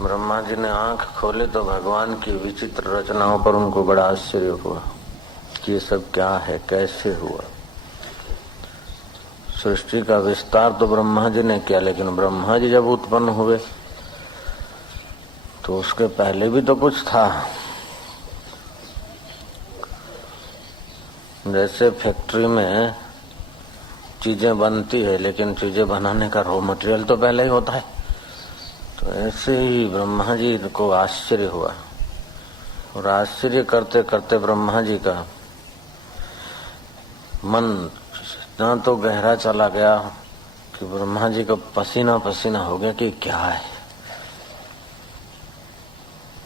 ब्रह्मा जी ने आंख खोले तो भगवान की विचित्र रचनाओं पर उनको बड़ा आश्चर्य हुआ कि ये सब क्या है, कैसे हुआ। सृष्टि का विस्तार तो ब्रह्मा जी ने किया, लेकिन ब्रह्मा जी जब उत्पन्न हुए तो उसके पहले भी तो कुछ था। जैसे फैक्ट्री में चीजें बनती है, लेकिन चीजें बनाने का रॉ मटेरियल तो पहले ही होता है। तो ऐसे ही ब्रह्मा जी को आश्चर्य हुआ, और आश्चर्य करते करते ब्रह्मा जी का मन इतना तो गहरा चला गया कि ब्रह्मा जी का पसीना पसीना हो गया कि क्या है।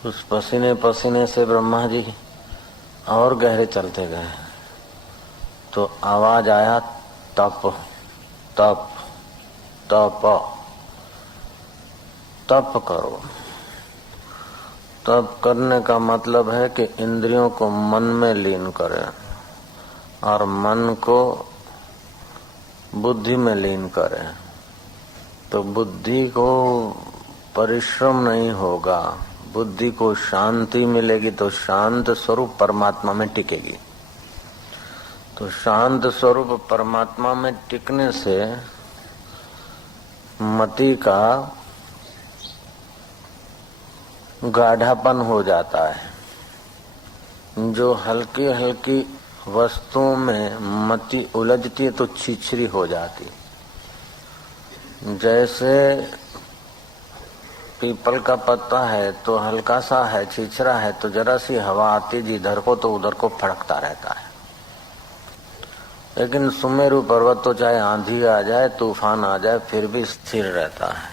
उस पसीने पसीने से ब्रह्मा जी और गहरे चलते गए तो आवाज आया, तप तप तप तप करो। तप करने का मतलब है कि इंद्रियों को मन में लीन करें और मन को बुद्धि में लीन करें। तो बुद्धि को परिश्रम नहीं होगा, बुद्धि को शांति मिलेगी, तो शांत स्वरूप परमात्मा में टिकेगी। तो शांत स्वरूप परमात्मा में टिकने से मति का गाढ़ापन हो जाता है। जो हल्की हल्की वस्तुओं में मति उलझती है तो छिछरी हो जाती। जैसे पीपल का पत्ता है तो हल्का सा है, छिछरा है, तो जरा सी हवा आती जिधर को तो उधर को फड़कता रहता है। लेकिन सुमेरु पर्वत तो चाहे आंधी आ जाए, तूफान आ जाए, फिर भी स्थिर रहता है।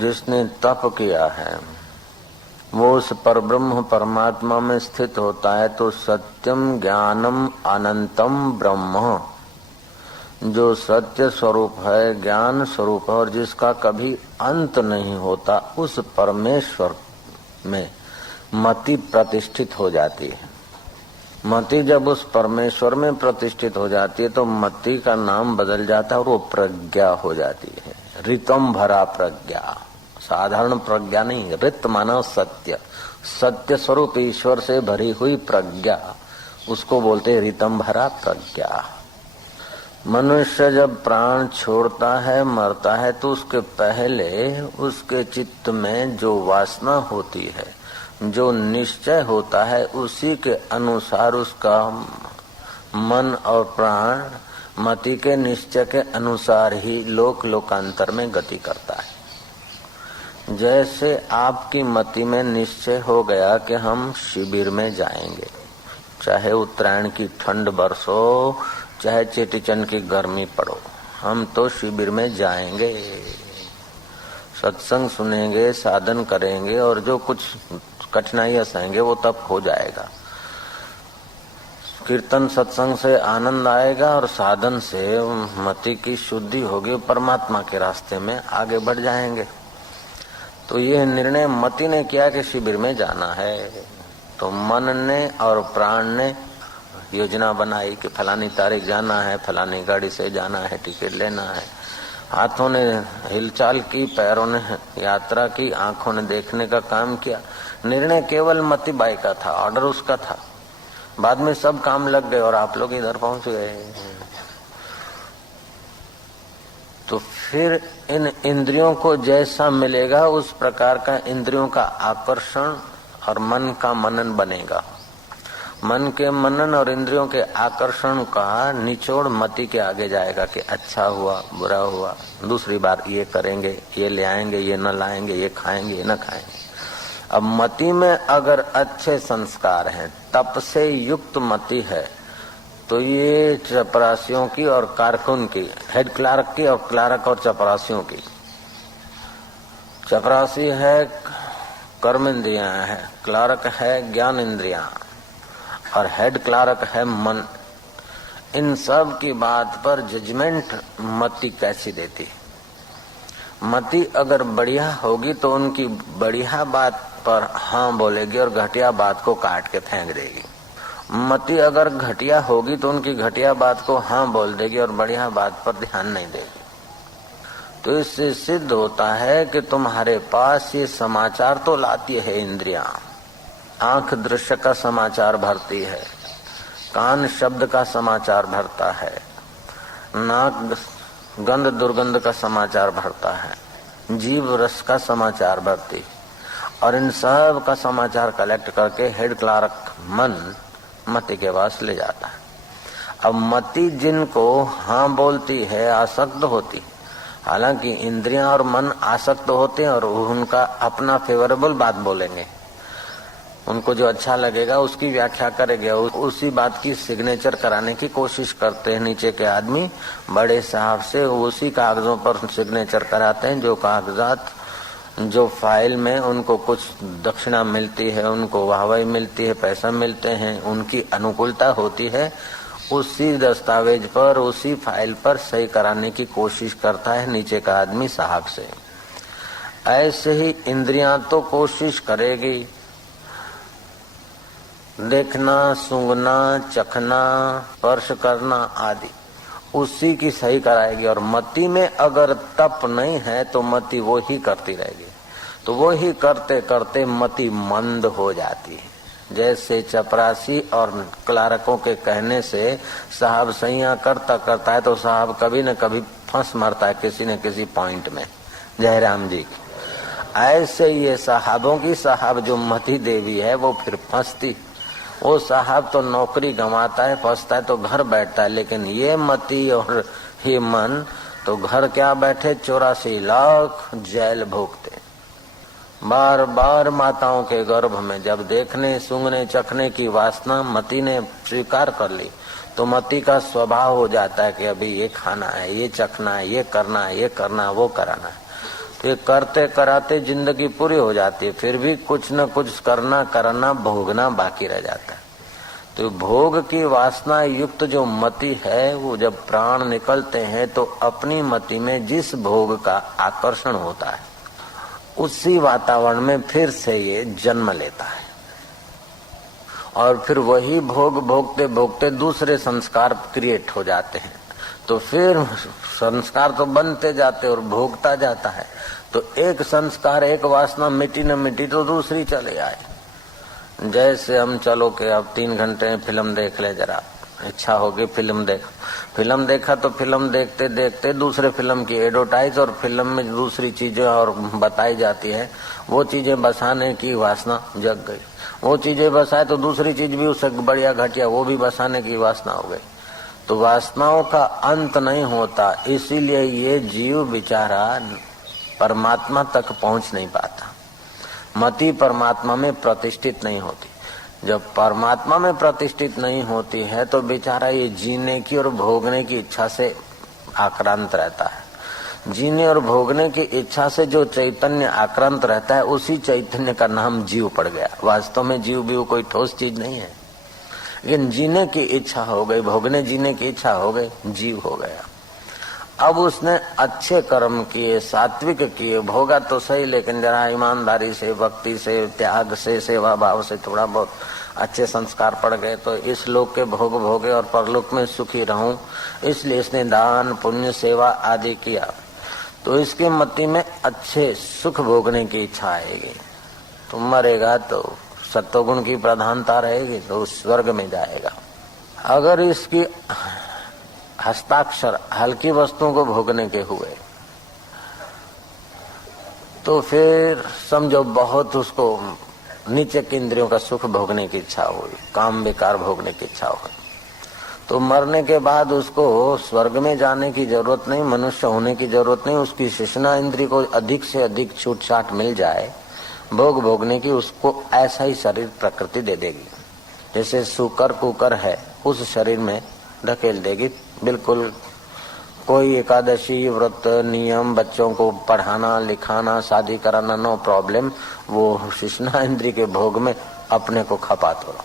जिसने तप किया है वो उस परब्रह्म परमात्मा में स्थित होता है। तो सत्यम ज्ञानम अनंतम ब्रह्म, जो सत्य स्वरूप है, ज्ञान स्वरूप है और जिसका कभी अंत नहीं होता, उस परमेश्वर में मति प्रतिष्ठित हो जाती है। मति जब उस परमेश्वर में प्रतिष्ठित हो जाती है तो मति का नाम बदल जाता है और वो प्रज्ञा हो जाती है। ऋतम भरा प्रज्ञा, साधारण प्रज्ञा नहीं, ऋत माना सत्य, सत्य स्वरूप ईश्वर से भरी हुई प्रज्ञा, उसको बोलते हैं ऋतम भरा प्रज्ञा। मनुष्य जब प्राण छोड़ता है, मरता है, तो उसके पहले उसके चित्त में जो वासना होती है, जो निश्चय होता है, उसी के अनुसार उसका मन और प्राण मति के निश्चय के अनुसार ही लोक लोकांतर में गति करता है। जैसे आपकी मति में निश्चय हो गया कि हम शिविर में जाएंगे, चाहे उत्तरायण की ठंड बरसो, चाहे चेटीचंड की गर्मी पड़ो, हम तो शिविर में जाएंगे, सत्संग सुनेंगे, साधन करेंगे, और जो कुछ कठिनाइयां सहेंगे वो तब हो जाएगा। कीर्तन सत्संग से आनंद आएगा और साधन से मति की शुद्धि होगी, परमात्मा के रास्ते में आगे बढ़ जाएंगे। तो ये निर्णय मति ने किया कि शिविर में जाना है, तो मन ने और प्राण ने योजना बनाई कि फलानी तारीख जाना है, फलानी गाड़ी से जाना है, टिकट लेना है। हाथों ने हिलचाल की, पैरों ने यात्रा की, आंखों ने देखने का काम किया। निर्णय केवल मति बाई का था, ऑर्डर उसका था। बाद में सब काम लग गए और आप लोग इधर पहुंच गए। तो फिर इन इंद्रियों को जैसा मिलेगा उस प्रकार का इंद्रियों का आकर्षण और मन का मनन बनेगा। मन के मनन और इंद्रियों के आकर्षण का निचोड़ मति के आगे जाएगा कि अच्छा हुआ, बुरा हुआ, दूसरी बार ये करेंगे, ये ले आएंगे, ये न लाएंगे, ये खाएंगे, ये न खाएंगे। अब मति में अगर अच्छे संस्कार हैं, तप से युक्त मति है, तो ये चपरासियों की और कारकुन की, हेड क्लार्क की और क्लार्क और चपरासियों की। चपरासी है कर्म इंद्रियां है, क्लार्क है ज्ञान इंद्रियां और हेड क्लार्क है मन। इन सब की बात पर जजमेंट मति कैसी देती। मति अगर बढ़िया होगी तो उनकी बढ़िया बात पर हाँ बोलेगी और घटिया बात को काट के फेंक देगी। मति अगर घटिया होगी तो उनकी घटिया बात को हाँ बोल देगी और बढ़िया बात पर ध्यान नहीं देगी। तो इससे सिद्ध होता है कि तुम्हारे पास ये समाचार तो लाती है इंद्रियां। आंख दृश्य का समाचार भरती है, कान शब्द का समाचार भरता है, नाक गंध दुर्गंध का समाचार भरता है, जीव रस का समाचार भरती, और इन सब का समाचार कलेक्ट करके हेड क्लार्क मन मति के पास ले जाता है। अब मति जिनको हाँ बोलती है, आसक्त होती, हालांकि इंद्रियां और मन आसक्त होते हैं और उनका अपना फेवरेबल बात बोलेंगे, उनको जो अच्छा लगेगा उसकी व्याख्या करेंगे, उसी बात की सिग्नेचर कराने की कोशिश करते हैं। नीचे के आदमी बड़े साहब से उसी कागजों पर सिग्नेचर कराते हैं, जो कागजात जो फाइल में उनको कुछ दक्षिणा मिलती है, उनको वाहवाही मिलती है, पैसा मिलते हैं, उनकी अनुकूलता होती है, उसी दस्तावेज पर उसी फाइल पर सही कराने की कोशिश करता है नीचे का आदमी साहब से। ऐसे ही इंद्रियां तो कोशिश करेगी, देखना, सूंघना, चखना, स्पर्श करना आदि उसी की सही कराएगी। और मति में अगर तप नहीं है तो मति वो ही करती रहेगी, तो वो ही करते करते मति मंद हो जाती है। जैसे चपरासी और क्लारकों के कहने से साहब सैया करता करता है तो साहब कभी न कभी फंस मरता है किसी न किसी पॉइंट में। जयराम जी ऐसे ये साहबों की साहब जो मति देवी है वो फिर फंसती। वो साहब तो नौकरी गंवाता है, फंसता है तो घर बैठता है, लेकिन ये मति और ये मन तो घर क्या बैठे 84 लाख जेल भोगते। बार बार माताओं के गर्भ में जब देखने सूंघने चखने की वासना मति ने स्वीकार कर ली तो मति का स्वभाव हो जाता है कि अभी ये खाना है, ये चखना है, ये करना है, ये करना है, वो कराना है। तो ये करते कराते जिंदगी पूरी हो जाती है, फिर भी कुछ न कुछ करना भोगना बाकी रह जाता है। तो भोग की वासना युक्त जो मति है वो जब प्राण निकलते हैं तो अपनी मति में जिस भोग का आकर्षण होता है उसी वातावरण में फिर से ये जन्म लेता है, और फिर वही भोग भोगते भोगते दूसरे संस्कार क्रिएट हो जाते हैं। तो फिर संस्कार तो बनते जाते और भोगता जाता है। तो एक संस्कार एक वासना मिटी न मिटी तो दूसरी चले आए। जैसे हम चलो कि अब 3 घंटे फिल्म देख ले, जरा इच्छा होगी फिल्म देखा तो फिल्म देखते देखते दूसरे फिल्म की एडवर्टाइज और फिल्म में दूसरी चीजें और बताई जाती है, वो चीजें बसाने की वासना जग गई। वो चीजें बसाए तो दूसरी चीज भी उससे बढ़िया घटिया वो भी बसाने की वासना हो गई। तो वासनाओं का अंत नहीं होता, इसीलिए ये जीव बेचारा परमात्मा तक पहुंच नहीं पाता। मति परमात्मा में प्रतिष्ठित नहीं होती। जब परमात्मा में प्रतिष्ठित नहीं होती है तो बेचारा ये जीने की और भोगने की इच्छा से आक्रांत रहता है। जीने और भोगने की इच्छा से जो चैतन्य आक्रांत रहता है उसी चैतन्य का नाम जीव पड़ गया। वास्तव में जीव भी कोई ठोस चीज नहीं है, लेकिन जीने की इच्छा हो गई, भोगने जीने की इच्छा हो गई, जीव हो गया। अब उसने अच्छे कर्म किए, सात्विक किए, भोगा तो सही, लेकिन जरा ईमानदारी से, भक्ति से, त्याग से, सेवा भाव से थोड़ा बहुत अच्छे संस्कार पड़ गए तो इस लोक के भोग भोगे और परलोक में सुखी रहूं, इसलिए इसने दान पुण्य सेवा आदि किया। तो इसके मति में अच्छे सुख भोगने की इच्छा आएगी। तो मरेगा तो सत्वगुण की प्रधानता रहेगी तो स्वर्ग में जाएगा। अगर इसकी हस्ताक्षर हल्की वस्तुओं को भोगने के हुए तो फिर समझो बहुत उसको नीचे के इंद्रियों का सुख भोगने की इच्छा हुई, काम बेकार भोगने की इच्छा हुई, तो मरने के बाद उसको स्वर्ग में जाने की जरूरत नहीं, मनुष्य होने की जरूरत नहीं। उसकी शेषना इंद्रिय को अधिक से अधिक छूट छाट मिल जाए भोग भोगने की, उसको ऐसा ही शरीर प्रकृति दे देगी। जैसे सुकर कुकर है उस शरीर में ढकेल देगी। बिल्कुल कोई एकादशी व्रत नियम, बच्चों को पढ़ाना लिखाना शादी कराना नो प्रॉब्लम, वो शेषना इंद्रिय के भोग में अपने को खपा तोड़ो।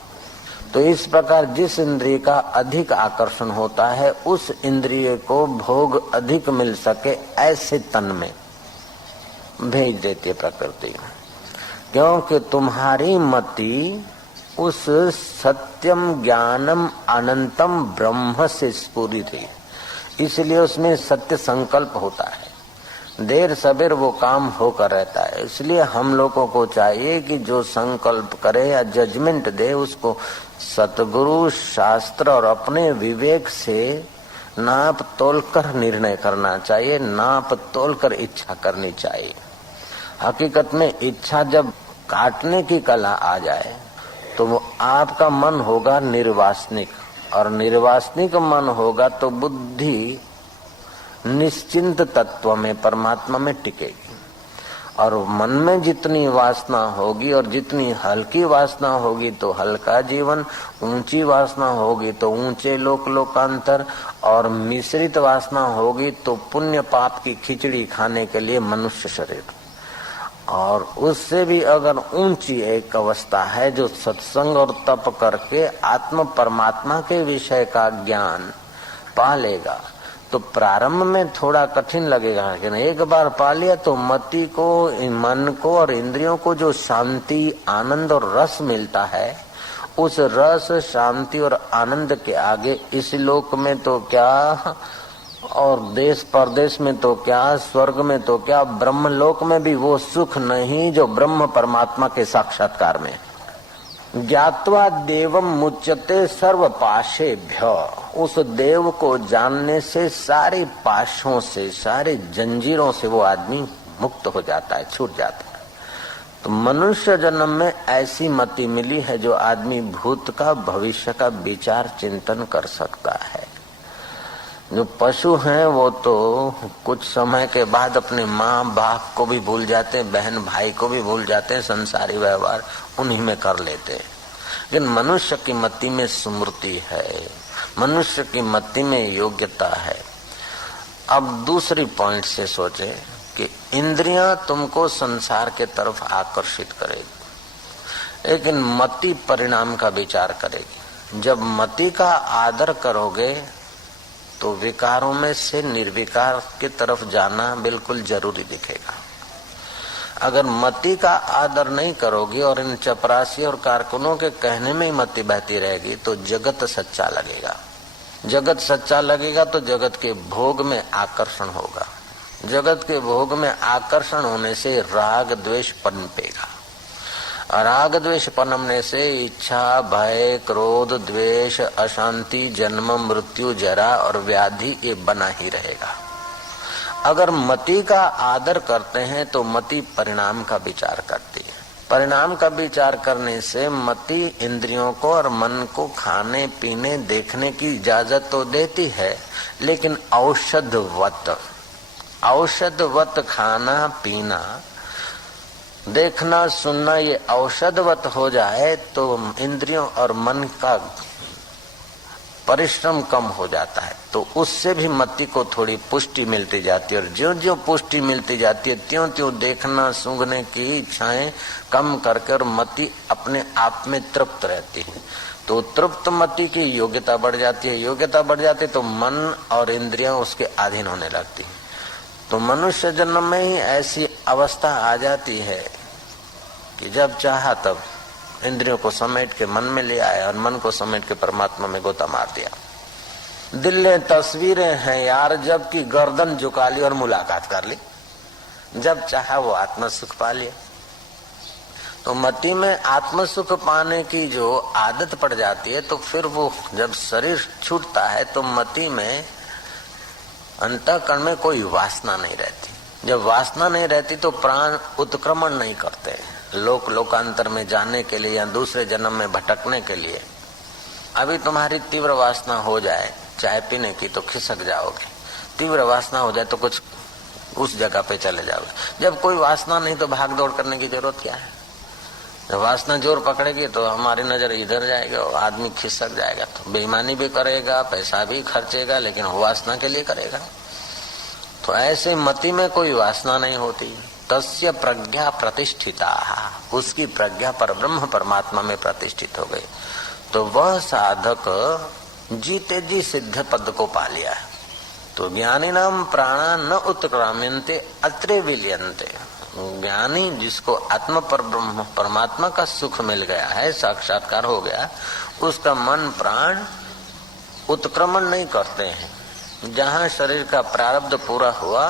तो इस प्रकार जिस इंद्रिय का अधिक आकर्षण होता है उस इंद्रिय को भोग अधिक मिल सके ऐसे तन में भेज देती है प्रकृति, क्योंकि तुम्हारी मति उस सत्यम ज्ञानम अनंतम ब्रह्म से स्फुरित है, इसलिए उसमें सत्य संकल्प होता है। देर सबेर वो काम होकर रहता है। इसलिए हम लोगों को चाहिए कि जो संकल्प करे या जजमेंट दे उसको सतगुरु, शास्त्र और अपने विवेक से नाप तोल कर निर्णय करना चाहिए, नाप तोल कर इच्छा करनी चाहिए। हकीकत में इच्छा जब काटने की कला आ जाए तो वो आपका मन होगा निर्वासनिक, और निर्वासनिक मन होगा तो बुद्धि निश्चिंत तत्व में, परमात्मा में टिकेगी। और मन में जितनी वासना होगी और जितनी हल्की वासना होगी तो हल्का जीवन, ऊंची वासना होगी तो ऊंचे लोकांतर, और मिश्रित वासना होगी तो पुण्य पाप की खिचड़ी खाने के लिए मनुष्य शरीर। और उससे भी अगर ऊंची एक अवस्था है जो सत्संग और तप करके आत्म परमात्मा के विषय का ज्ञान पा लेगा, तो प्रारंभ में थोड़ा कठिन लगेगा, लेकिन एक बार पा लिया तो मति को, मन को और इंद्रियों को जो शांति, आनंद और रस मिलता है, उस रस, शांति और आनंद के आगे इस लोक में तो क्या और देश परदेश में तो क्या, स्वर्ग में तो क्या, ब्रह्मलोक में भी वो सुख नहीं जो ब्रह्म परमात्मा के साक्षात्कार में। ज्ञात्वा देवम मुच्यते सर्व पाशेभ्य, उस देव को जानने से सारे पाशों से, सारे जंजीरों से वो आदमी मुक्त हो जाता है, छूट जाता है। तो मनुष्य जन्म में ऐसी मति मिली है जो आदमी भूत का, भविष्य का विचार चिंतन कर सकता है। जो पशु हैं वो तो कुछ समय के बाद अपने माँ बाप को भी भूल जाते हैं, बहन भाई को भी भूल जाते हैं, संसारी व्यवहार उन्हीं में कर लेते हैं। लेकिन मनुष्य की मति में स्मृति है, मनुष्य की मति में योग्यता है। अब दूसरी पॉइंट से सोचे कि इंद्रियां तुमको संसार के तरफ आकर्षित करेगी, लेकिन मति परिणाम का विचार करेगी। जब मति का आदर करोगे तो विकारों में से निर्विकार की तरफ जाना बिल्कुल जरूरी दिखेगा। अगर मति का आदर नहीं करोगी और इन चपरासी और कारकुनों के कहने में ही मति बहती रहेगी तो जगत सच्चा लगेगा। जगत सच्चा लगेगा तो जगत के भोग में आकर्षण होगा। जगत के भोग में आकर्षण होने से राग द्वेष पनपेगा। राग द्वेष पनपने से इच्छा, भय, क्रोध, द्वेष, अशांति, जन्म, मृत्यु, जरा और व्याधि ये बना ही रहेगा। अगर मति का आदर करते हैं तो मति परिणाम का विचार करती है। परिणाम का विचार करने से मति इंद्रियों को और मन को खाने पीने देखने की इजाजत तो देती है, लेकिन औषधवत खाना पीना, देखना सुनना ये औषधवत हो जाए तो इंद्रियों और मन का परिश्रम कम हो जाता है, तो उससे भी मति को थोड़ी पुष्टि मिलती जाती है। और ज्यों ज्यों पुष्टि मिलती जाती है त्यों त्यों देखना सूंघने की इच्छाएं कम करके और मति अपने आप में तृप्त रहती है। तो तृप्त मति की योग्यता बढ़ जाती है, योग्यता बढ़ जाती है तो मन और इंद्रियां उसके अधीन होने लगती है। तो मनुष्य जन्म में ही ऐसी अवस्था आ जाती है कि जब चाहा तब इंद्रियों को समेट के मन में ले आया और मन को समेट के परमात्मा में गोता मार दिया। दिल तस्वीरें हैं यार, जब की गर्दन झुका ली और मुलाकात कर ली, जब चाहा वो आत्म सुख पा लिया। तो मति में आत्म सुख पाने की जो आदत पड़ जाती है तो फिर वो जब शरीर छूटता है तो मति में, अंतःकरण में कोई वासना नहीं रहती। जब वासना नहीं रहती तो प्राण उत्क्रमण नहीं करते लोकांतर में जाने के लिए या दूसरे जन्म में भटकने के लिए। अभी तुम्हारी तीव्र वासना हो जाए चाय पीने की तो खिसक जाओगे, तीव्र वासना हो जाए तो कुछ उस जगह पे चले जाओगे। जब कोई वासना नहीं तो भाग दौड़ करने की जरूरत क्या है। जब वासना जोर पकड़ेगी तो हमारी नजर इधर जाएगी और आदमी खिसक जाएगा, तो बेईमानी भी करेगा, पैसा भी खर्चेगा, लेकिन वासना के लिए करेगा। तो ऐसे मति में कोई वासना नहीं होती। तस्य प्रज्ञा प्रतिष्ठिता, उसकी प्रज्ञा पर ब्रह्म परमात्मा में प्रतिष्ठित हो गई। तो वह साधक जीते जी सिद्ध पद को पा लिया है। तो ज्ञानी नाम प्राणा न उत्क्राम्यन्ते अत्रे विलियन्ते। ज्ञानी जिसको आत्म पर ब्रह्म परमात्मा का सुख मिल गया है, साक्षात्कार हो गया, उसका मन प्राण उत्क्रमण नहीं करते हैं। जहाँ शरीर का प्रारब्ध पूरा हुआ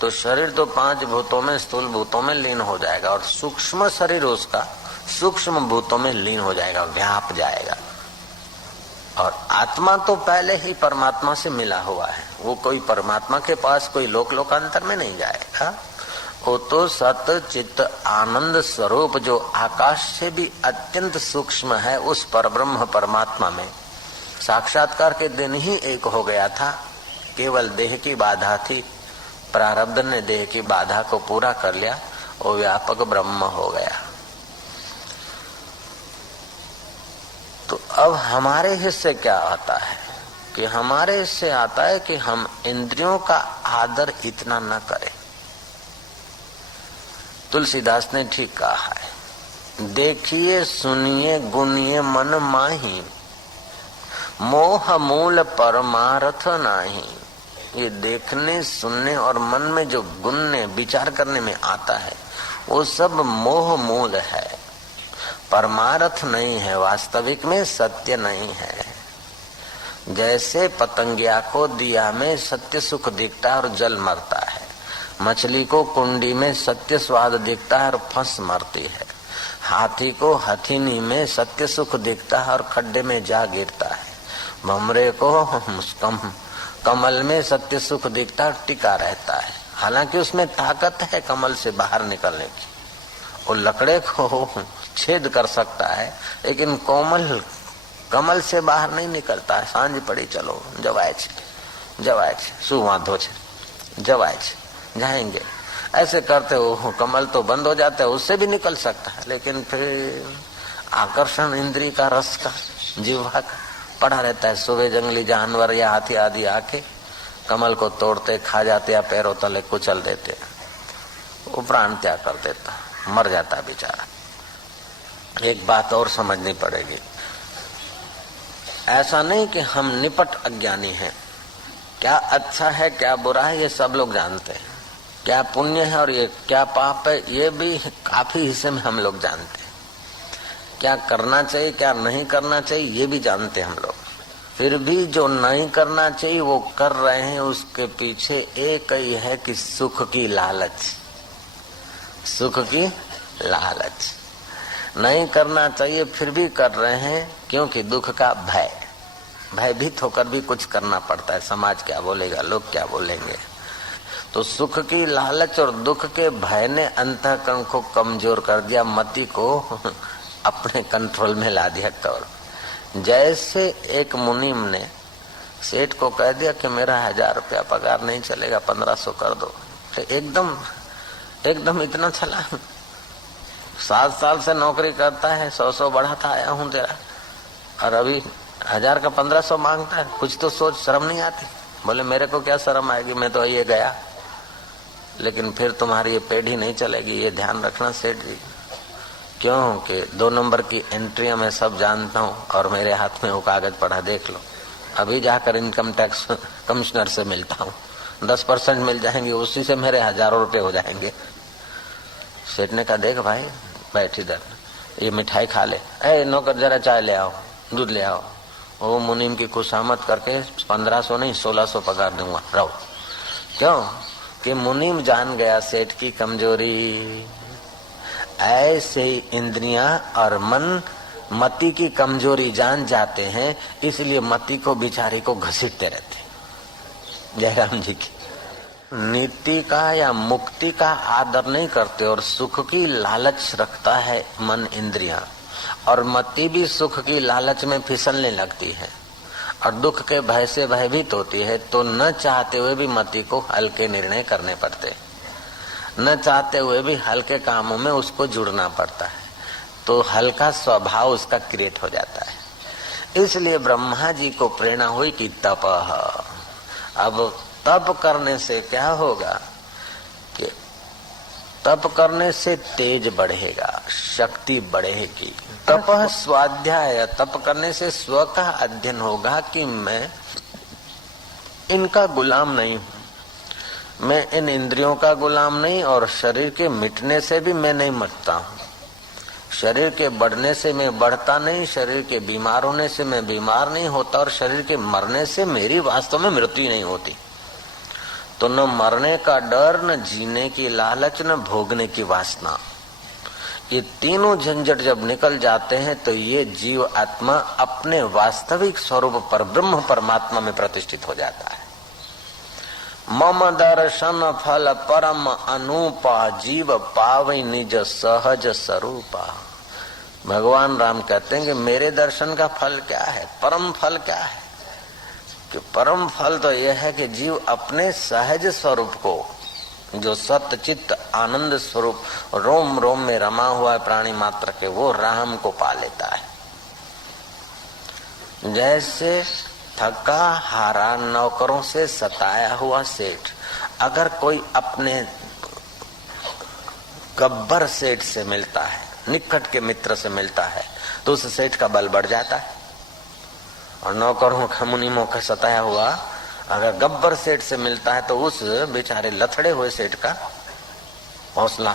तो शरीर तो 5 भूतों में, स्थूल भूतों में लीन हो जाएगा और सूक्ष्म शरीर उसका सूक्ष्म भूतों में लीन हो जाएगा, व्याप जाएगा। और आत्मा तो पहले ही परमात्मा से मिला हुआ है, वो कोई परमात्मा के पास कोई लोकांतर में नहीं जाएगा। वो तो सत चित्त आनंद स्वरूप जो आकाश से भी अत्यंत सूक्ष्म है, उस परब्रह्म परमात्मा में साक्षात्कार के दिन ही एक हो गया था। केवल देह की बाधा थी, प्रारब्ध ने देह की बाधा को पूरा कर लिया, वो व्यापक ब्रह्म हो गया। तो अब हमारे हिस्से क्या आता है कि हमारे हिस्से आता है कि हम इंद्रियों का आदर इतना न करें। तुलसीदास ने ठीक कहा है, देखिए सुनिए गुनिए मन माही, मोह मूल परमार्थ नाही। ये देखने सुनने और मन में जो गुनने विचार करने में आता है वो सब मोह मूल है, परमार्थ नहीं है, वास्तविक में सत्य नहीं है। जैसे पतंगिया को दिया में सत्य सुख दिखता है और जल मरता है, मछली को कुंडी में सत्य स्वाद दिखता है और फंस मरती है, हाथी को हथीनी में सत्य सुख दिखता है और खड्डे में जा गिरता है, भमरे को कमल में सत्य सुख दिखता है और टिका रहता है। हालांकि उसमें ताकत है कमल से बाहर निकलने की, वो लकड़े को छेद कर सकता है, लेकिन कमल से बाहर नहीं निकलता है। सांझ पड़ी चलो जवाय शू वांधो छे जवाय जाएंगे, ऐसे करते हो कमल तो बंद हो जाता है, उससे भी निकल सकता है, लेकिन फिर आकर्षण इंद्री का रस का जीवा का पड़ा रहता है। सुबह जंगली जानवर या हाथी आदि आके कमल को तोड़ते खा जाते या पैरों तले कुचल देते, वो प्राण त्याग कर देता, मर जाता बेचारा। एक बात और समझनी पड़ेगी, ऐसा नहीं कि हम निपट अज्ञानी हैं, क्या अच्छा है क्या बुरा है ये सब लोग जानते हैं, क्या पुण्य है और ये क्या पाप है ये भी काफी हिस्से में हम लोग जानते हैं, क्या करना चाहिए क्या नहीं करना चाहिए ये भी जानते हैं हम लोग। फिर भी जो नहीं करना चाहिए वो कर रहे हैं, उसके पीछे एक ही है कि सुख की लालच, सुख की लालच। नहीं करना चाहिए फिर भी कर रहे हैं, क्योंकि दुख का भय, भयभीत होकर भी कुछ करना पड़ता है, समाज क्या बोलेगा, लोग क्या बोलेंगे। तो सुख की लालच और दुख के भय ने अंतःकरण को कमजोर कर दिया, मति को अपने कंट्रोल में ला दिया कवर। जैसे एक मुनीम ने सेठ को कह दिया कि मेरा 1000 रुपया पगार नहीं चलेगा, 1500 कर दो, तो एकदम इतना चला। 7 साल से नौकरी करता है, 100 बढ़ाता आया हूँ तेरा, और अभी 1000 का 1500 मांगता है। कुछ तो सोच, शर्म नहीं आती? बोले मेरे को क्या शर्म आएगी, मैं तो ये गया, लेकिन फिर तुम्हारी ये पेढ़ी नहीं चलेगी, ये ध्यान रखना सेठ जी। क्यों कि 2 नंबर की एंट्रियां मैं सब जानता हूँ और मेरे हाथ में वो कागज पड़ा, देख लो। अभी जाकर इनकम टैक्स कमिश्नर से मिलता हूँ, 10% मिल जाएंगे, उसी से मेरे हजारों रुपए हो जाएंगे। सेठ ने कहा देख भाई बैठ इधर, ये मिठाई खा ले, ए नौकर जरा चाय ले आओ, दूध ले आओ। वो मुनीम की खुशामद करके 1500 नहीं 1600 पगार दूंगा, रहो। क्यों कि मुनीम जान गया सेठ की कमजोरी। ऐसे ही इंद्रियां और मन मति की कमजोरी जान जाते हैं, इसलिए मति को बिचारी को घसीटते रहते। जयराम जी की नीति का या मुक्ति का आदर नहीं करते और सुख की लालच रखता है मन इंद्रियां, और मति भी सुख की लालच में फिसलने लगती है और दुख के भय से भयभीत होती है। तो न चाहते हुए भी मति को हल्के निर्णय करने पड़ते, न चाहते हुए भी हल्के कामों में उसको जुड़ना पड़ता है, तो हल्का स्वभाव उसका क्रिएट हो जाता है। इसलिए ब्रह्मा जी को प्रेरणा हुई कि तपः। अब तप करने से क्या होगा कि तप करने से तेज बढ़ेगा, शक्ति बढ़ेगी। तपः स्वाध्याय, तप करने से स्व का अध्ययन होगा कि मैं इनका गुलाम नहीं हूं, मैं इन इंद्रियों का गुलाम नहीं, और शरीर के मिटने से भी मैं नहीं मरता हूँ, शरीर के बढ़ने से मैं बढ़ता नहीं, शरीर के बीमार होने से मैं बीमार नहीं होता, और शरीर के मरने से मेरी वास्तव में मृत्यु नहीं होती। तो न मरने का डर, न जीने की लालच, न भोगने की वासना। ये तीनों झंझट जब निकल जाते हैं तो ये जीव आत्मा अपने वास्तविक स्वरूप पर ब्रह्म परमात्मा में प्रतिष्ठित हो जाता है। मम दर्शन फल परम अनुपा, जीव पावै निज सहज स्वरूपा। भगवान राम कहते हैं कि मेरे दर्शन का फल क्या है, परम फल क्या है? कि परम फल तो यह है कि जीव अपने सहज स्वरूप को, जो सत्य चित्त आनंद स्वरूप रोम रोम में रमा हुआ है प्राणी मात्र के, वो राम को पा लेता है। जैसे थका हारा नौकरों से सताया हुआ सेठ अगर कोई अपने गब्बर सेठ से मिलता है, निकट के मित्र से मिलता है, तो उस सेठ का बल बढ़ जाता है। और नौकरों का मुनीमों का सताया हुआ अगर गब्बर सेठ से मिलता है तो उस बेचारे लथड़े हुए सेठ का हौसला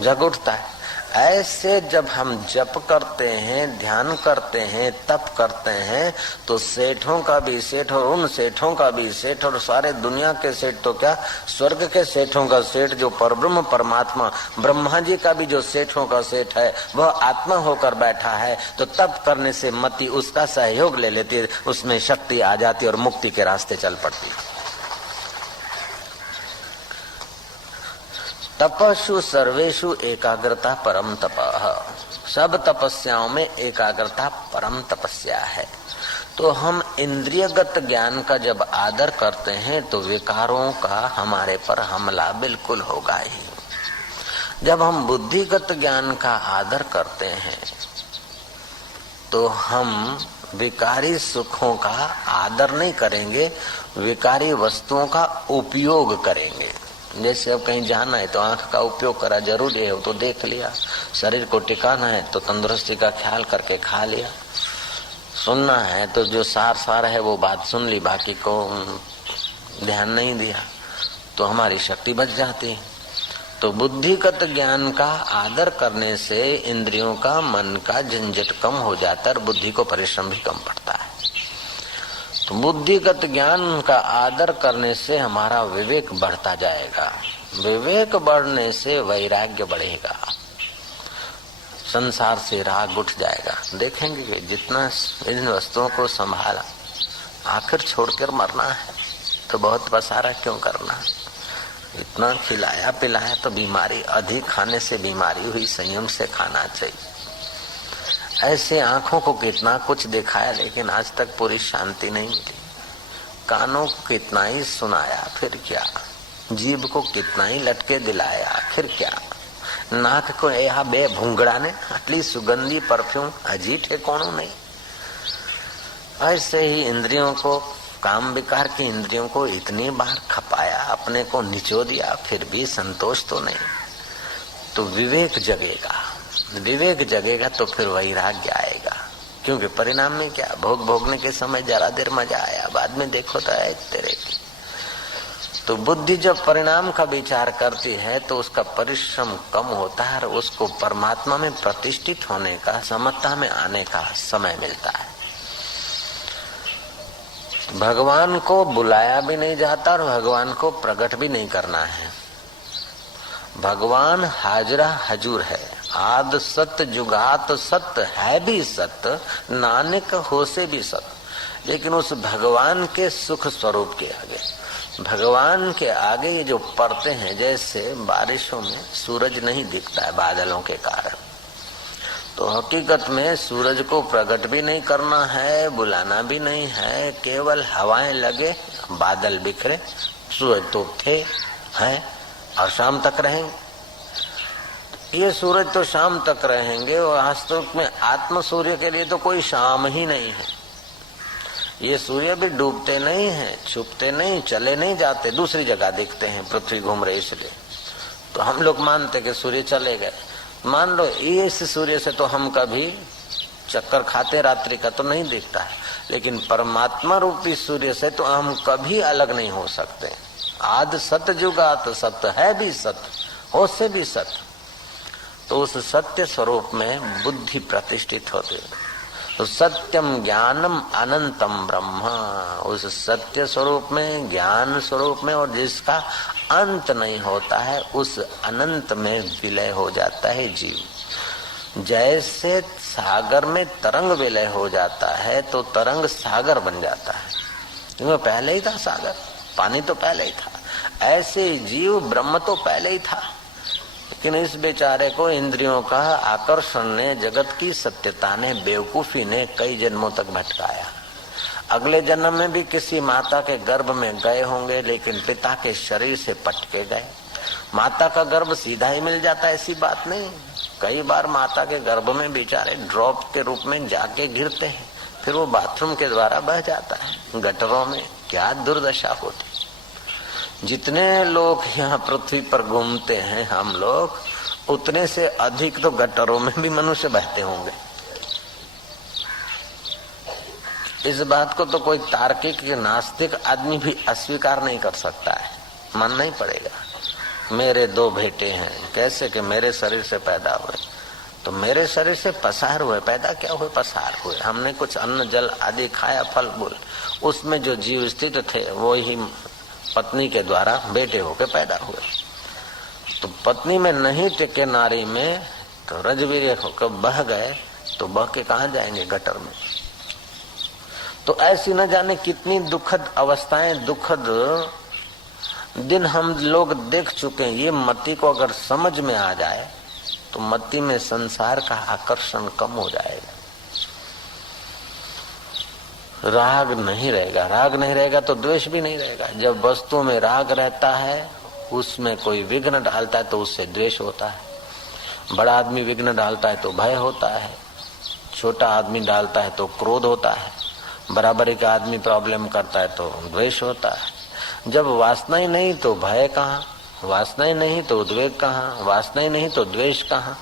जग उठता है। ऐसे जब हम जप करते हैं, ध्यान करते हैं, तप करते हैं, तो सेठों का भी सेठ और उन सेठों का भी सेठ और सारे दुनिया के सेठ तो क्या, स्वर्ग के सेठों का सेठ जो परब्रह्म परमात्मा ब्रह्मा जी का भी जो सेठों का सेठ है वह आत्मा होकर बैठा है। तो तप करने से मति उसका सहयोग ले लेती है, उसमें शक्ति आ जाती और मुक्ति के रास्ते चल पड़ती है। तपस्ु सर्वेषु एकाग्रता परम तपः। सब तपस्याओं में एकाग्रता परम तपस्या है। तो हम इंद्रियगत ज्ञान का जब आदर करते हैं तो विकारों का हमारे पर हमला बिल्कुल होगा ही। जब हम बुद्धिगत ज्ञान का आदर करते हैं तो हम विकारी सुखों का आदर नहीं करेंगे, विकारी वस्तुओं का उपयोग करेंगे। जैसे अब कहीं जाना है तो आंख का उपयोग करा, जरूरी है वो तो देख लिया। शरीर को टिकाना है तो तंदुरुस्ती का ख्याल करके खा लिया। सुनना है तो जो सार है वो बात सुन ली, बाकी को ध्यान नहीं दिया तो हमारी शक्ति बच जाती है। तो बुद्धिगत ज्ञान का आदर करने से इंद्रियों का, मन का झंझट कम हो जाता है और बुद्धि को परिश्रम भी कम पड़ता है। तो बुद्धिगत ज्ञान का आदर करने से हमारा विवेक बढ़ता जाएगा, विवेक बढ़ने से वैराग्य बढ़ेगा, संसार से राग उठ जाएगा। देखेंगे कि जितना इन वस्तुओं को संभाला, आखिर छोड़कर मरना है तो बहुत पसारा क्यों करना। इतना खिलाया पिलाया तो बीमारी, अधिक खाने से बीमारी हुई, संयम से खाना चाहिए। ऐसे आंखों को कितना कुछ दिखाया लेकिन आज तक पूरी शांति नहीं मिली। कानों को कितना ही सुनाया फिर क्या, जीभ को कितना ही लटके दिलाया फिर क्या, नाक को यह बे भूंगड़ा ने आटली सुगंधी परफ्यूम हजी ठेकोणो नहीं। ऐसे ही इंद्रियों को, काम विकार की इंद्रियों को इतनी बार खपाया, अपने को निचो दिया, फिर भी संतोष तो नहीं। तो विवेक जगेगा, विवेक जगेगा तो फिर वैराग्य आएगा। क्योंकि परिणाम में क्या, भोग भोगने के समय जरा देर मजा आया, बाद में देखो तो ऐसे रहेगी। तो बुद्धि जब परिणाम का विचार करती है तो उसका परिश्रम कम होता है और उसको परमात्मा में प्रतिष्ठित होने का, समता में आने का समय मिलता है। भगवान को बुलाया भी नहीं जाता और भगवान को प्रकट भी नहीं करना है। भगवान हाजरा हजूर है, आद सत्य जुगात सत्य है भी सत्य, नानक हो से भी सत्य। लेकिन उस भगवान के सुख स्वरूप के आगे, भगवान के आगे ये जो पड़ते हैं, जैसे बारिशों में सूरज नहीं दिखता है बादलों के कारण, तो हकीकत में सूरज को प्रकट भी नहीं करना है, बुलाना भी नहीं है, केवल हवाएं लगे, बादल बिखरे, सूरज तो थे हैं और शाम तक रहेंगे। ये सूरज तो शाम तक रहेंगे और वास्तव में आत्म सूर्य के लिए तो कोई शाम ही नहीं है। ये सूर्य भी डूबते नहीं हैं, छुपते नहीं, चले नहीं जाते, दूसरी जगह दिखते हैं, पृथ्वी घूम रही इसलिए। तो हम लोग मानते कि सूर्य चले गए। मान लो इस सूर्य से तो हम कभी चक्कर खाते रात्रि का तो नहीं दिखता है, लेकिन परमात्मा रूपी सूर्य से तो हम कभी अलग नहीं हो सकते। आद सत्य जुगात सत्य है भी सत्य, हो से भी सत्य। तो उस सत्य स्वरूप में बुद्धि प्रतिष्ठित होती है। तो सत्यम ज्ञानम अनंतम ब्रह्म, उस सत्य स्वरूप में, ज्ञान स्वरूप में, और जिसका अंत नहीं होता है, उस अनंत में विलय हो जाता है जीव। जैसे सागर में तरंग विलय हो जाता है तो तरंग सागर बन जाता है, क्योंकि पहले ही था सागर, पानी तो पहले ही था। ऐसे जीव ब्रह्म तो पहले ही था, लेकिन इस बेचारे को इंद्रियों का आकर्षण ने, जगत की सत्यता ने, बेवकूफी ने कई जन्मों तक भटकाया। अगले जन्म में भी किसी माता के गर्भ में गए होंगे, लेकिन पिता के शरीर से पटके गए। माता का गर्भ सीधा ही मिल जाता, ऐसी बात नहीं। कई बार माता के गर्भ में बेचारे ड्रॉप के रूप में जाके गिरते हैं, फिर वो बाथरूम के द्वारा बह जाता है गटरों में। क्या दुर्दशा होती। जितने लोग यहाँ पृथ्वी पर घूमते हैं हम लोग, उतने से अधिक तो गटरों में भी मनुष्य बहते होंगे। इस बात को तो कोई तार्किक नास्तिक आदमी भी अस्वीकार नहीं कर सकता है, मानना ही पड़ेगा। मेरे 2 बेटे हैं, कैसे कि मेरे शरीर से पैदा हुए, तो मेरे शरीर से पसार हुए, पैदा क्या हुए, पसार हुए। हमने कुछ अन्न जल आदि खाया, फल फूल, उसमें जो जीव स्थित थे वो ही पत्नी के द्वारा बेटे होके पैदा हुए। तो पत्नी में नहीं टिके नारी में, तो रजवीर्य होकर बह गए, तो बह के कहाँ जाएंगे, गटर में। तो ऐसी न जाने कितनी दुखद अवस्थाएं, दुखद दिन हम लोग देख चुके हैं। ये मति को अगर समझ में आ जाए तो मति में संसार का आकर्षण कम हो जाएगा, राग नहीं रहेगा। राग नहीं रहेगा तो द्वेष भी नहीं रहेगा। जब वस्तु में राग रहता है, उसमें कोई विघ्न डालता है तो उससे द्वेष होता है। बड़ा आदमी विघ्न डालता है तो भय होता है, छोटा आदमी डालता है तो क्रोध होता है, बराबरी का आदमी प्रॉब्लम करता है तो द्वेष होता है। जब वासना ही नहीं तो भय कहाँ, वासना ही नहीं तो उद्वेग कहाँ, वासना ही नहीं तो द्वेष कहाँ।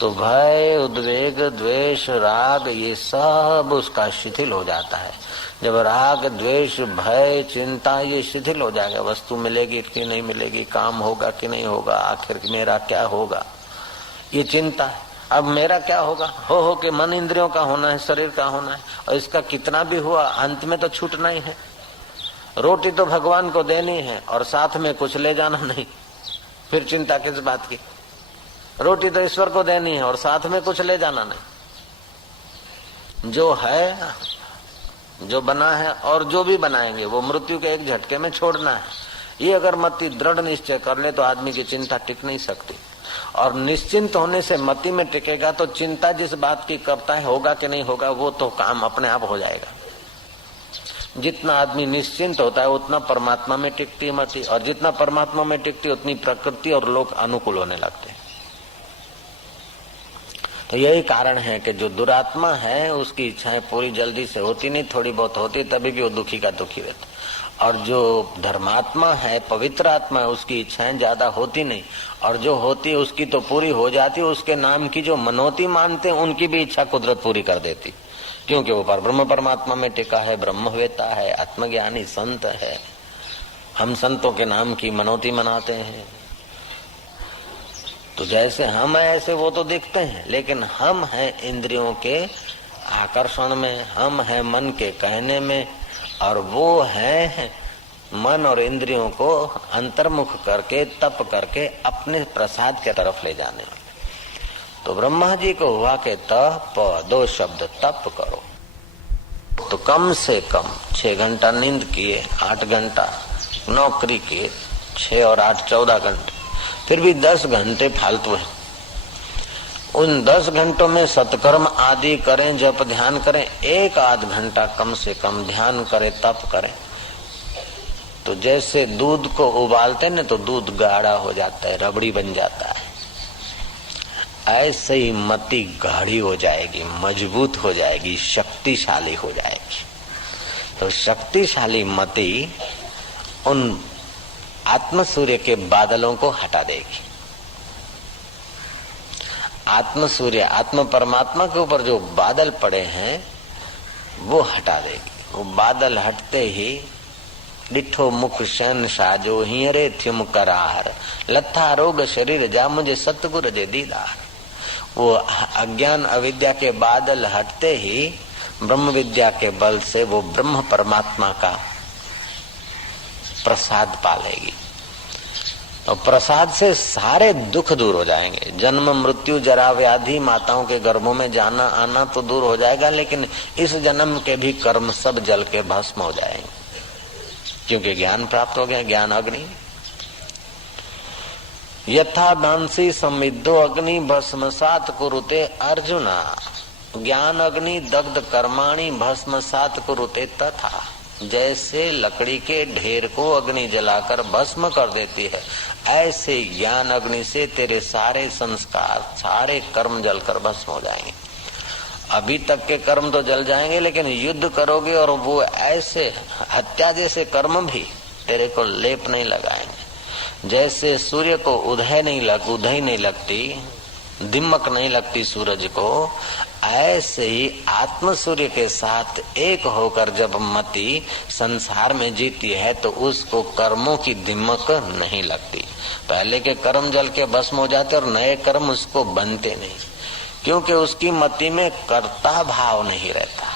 तो भय, उद्वेग, द्वेष, राग, ये सब उसका शिथिल हो जाता है। जब राग, द्वेष, भय, चिंता ये शिथिल हो जाएगा, वस्तु मिलेगी कि नहीं मिलेगी, काम होगा कि नहीं होगा, आखिर मेरा क्या होगा, ये चिंता है। अब मेरा क्या होगा, हो के मन इंद्रियों का होना है, शरीर का होना है, और इसका कितना भी हुआ अंत में तो छूटना ही है। रोटी तो भगवान को देनी है और साथ में कुछ ले जाना नहीं, फिर चिंता किस बात की। रोटी तो ईश्वर को देनी है और साथ में कुछ ले जाना नहीं। जो है, जो बना है और जो भी बनाएंगे वो मृत्यु के एक झटके में छोड़ना है। ये अगर मति दृढ़ निश्चय कर ले तो आदमी की चिंता टिक नहीं सकती। और निश्चिंत होने से मति में टिकेगा तो चिंता जिस बात की करता है, होगा कि नहीं होगा, वो तो काम अपने आप हो जाएगा। जितना आदमी निश्चिंत होता है उतना परमात्मा में टिकती है मति, और जितना परमात्मा में टिकती है उतनी प्रकृति और लोग अनुकूल होने लगते हैं। तो यही कारण है कि जो दुरात्मा है उसकी इच्छाएं पूरी जल्दी से होती नहीं, थोड़ी बहुत होती, तभी भी वो दुखी का दुखी रहता। और जो धर्मात्मा है, पवित्र आत्मा है, उसकी इच्छाएं ज्यादा होती नहीं, और जो होती है उसकी तो पूरी हो जाती है। उसके नाम की जो मनोती मानते हैं उनकी भी इच्छा कुदरत पूरी कर देती, क्योंकि वो परब्रह्म परमात्मा में टिका है, ब्रह्मवेता है, आत्मज्ञानी संत है। हम संतों के नाम की मनोती मनाते हैं। तो जैसे हम हैं ऐसे वो तो दिखते हैं, लेकिन हम हैं इंद्रियों के आकर्षण में, हम हैं मन के कहने में, और वो है मन और इंद्रियों को अंतर्मुख करके, तप करके अपने प्रसाद के तरफ ले जाने वाले। तो ब्रह्मा जी को हुआ के तप, 2 शब्द तप करो। तो कम से कम 6 घंटा नींद किए, 8 घंटा नौकरी किए, 6 और 8 14 घंटे, फिर भी 10 घंटे फालतू है। उन 10 घंटों में सत्कर्म आदि करें, जप ध्यान करें, 1-8 घंटा कम से कम ध्यान करें, तप करें। तो जैसे दूध को उबालते हैं ना तो दूध गाढ़ा हो जाता है, रबड़ी बन जाता है, ऐसे ही मति गाढ़ी हो जाएगी, मजबूत हो जाएगी, शक्तिशाली हो जाएगी। तो शक्तिशाली मति उन आत्म सूर्य के बादलों को हटा देगी। आत्म सूर्य, आत्म परमात्मा के ऊपर जो बादल पड़े हैं वो हटा देगी। वो बादल हटते ही डिठो मुख शैन साजो हियरे थ्युम करार, लथा रोग शरीर जा मुझे सतगुर जे दीदार। वो अज्ञान अविद्या के बादल हटते ही ब्रह्म विद्या के बल से वो ब्रह्म परमात्मा का प्रसाद पालेगी। और प्रसाद से सारे दुख दूर हो जाएंगे। जन्म मृत्यु जरा व्याधि माताओं के गर्भों में जाना आना तो दूर हो जाएगा, लेकिन इस जन्म के भी कर्म सब जल के भस्म हो जाएंगे, क्योंकि ज्ञान प्राप्त हो गया। ज्ञान अग्नि यथा दांसी समिद्धो अग्नि भस्मसात कुरुते अर्जुना, ज्ञान अग्नि दग्ध कर्माणि भस्मसात कुरुते तथा। जैसे लकड़ी के ढेर को अग्नि जलाकर भस्म कर देती है, ऐसे ज्ञान अग्नि से तेरे सारे संस्कार सारे कर्म जलकर भस्म हो जाएंगे। अभी तक के कर्म तो जल जाएंगे, लेकिन युद्ध करोगे और वो ऐसे हत्या जैसे कर्म भी तेरे को लेप नहीं लगाएंगे। जैसे सूर्य को उदय नहीं लगती, दिमक नहीं लगती सूरज को, ऐसे ही आत्म सूर्य के साथ एक होकर जब मति संसार में जीती है तो उसको कर्मों की दिमक नहीं लगती। पहले के कर्म जल के भस्म हो जाते और नए कर्म उसको बनते नहीं, क्योंकि उसकी मति में कर्ता भाव नहीं रहता।